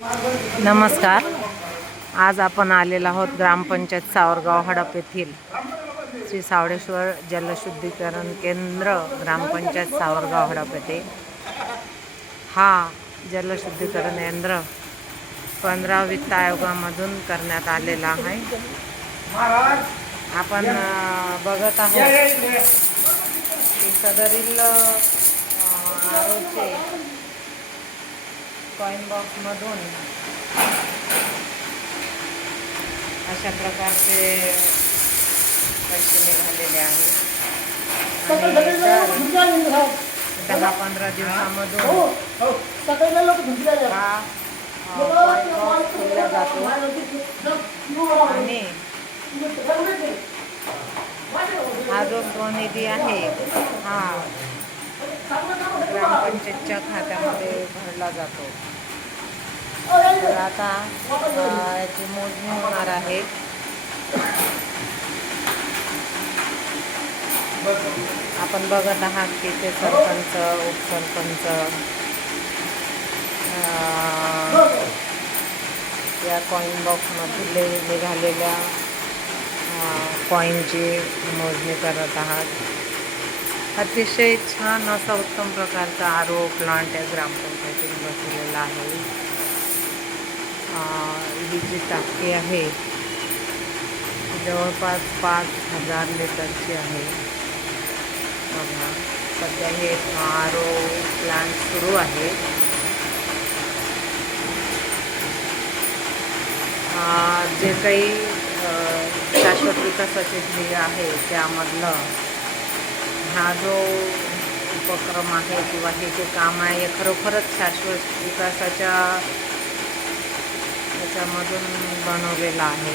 नमस्कार. आज आपण आलेलो आहोत ग्रामपंचायत सावरगाव हडप येथील श्री सावडेश्वर जलशुद्धीकरण केंद्र ग्रामपंचायत सावरगाव हडप येथे. हा जलशुद्धीकरण केंद्र 15 वित्त आयोगामधून करण्यात आलेला आहे. आपण बघत आहोत की सदरील आरोचे कॉइन बॉक्समधून अशा प्रकारचे पैसे निघालेले आहेत आणि दर 10-15 दिवसामधून हा कॉइन बॉक्स खोलला जातो आणि हा जो स्वनिधी आहे हा ग्रामपंचायतच्या खात्यामध्ये भरला जातो. तर आता याची मोजणी होणार आहे. आपण बघत आहात की ते सरपंच, उपसरपंच या कॉइन बॉक्समध्ये निघालेल्या कॉईनची मोजणी करत आहात. अतिशय छान असा उत्तम प्रकारचा आरो प्लांट या ग्रामपंचायतीने बसवलेला आहे. ही जी टाकी आहे जवळपास 5,000 लिटरची आहे. बघा, सध्या हे आरो प्लांट सुरू आहे. जे काही शाश्वत विकासाचे ध्येय आहे त्यामधलं हा जो उपक्रम आहे किंवा हे जे काम आहे हे खरोखरच शाश्वत विकासाच्या याच्यामधून बनवलेलं आहे.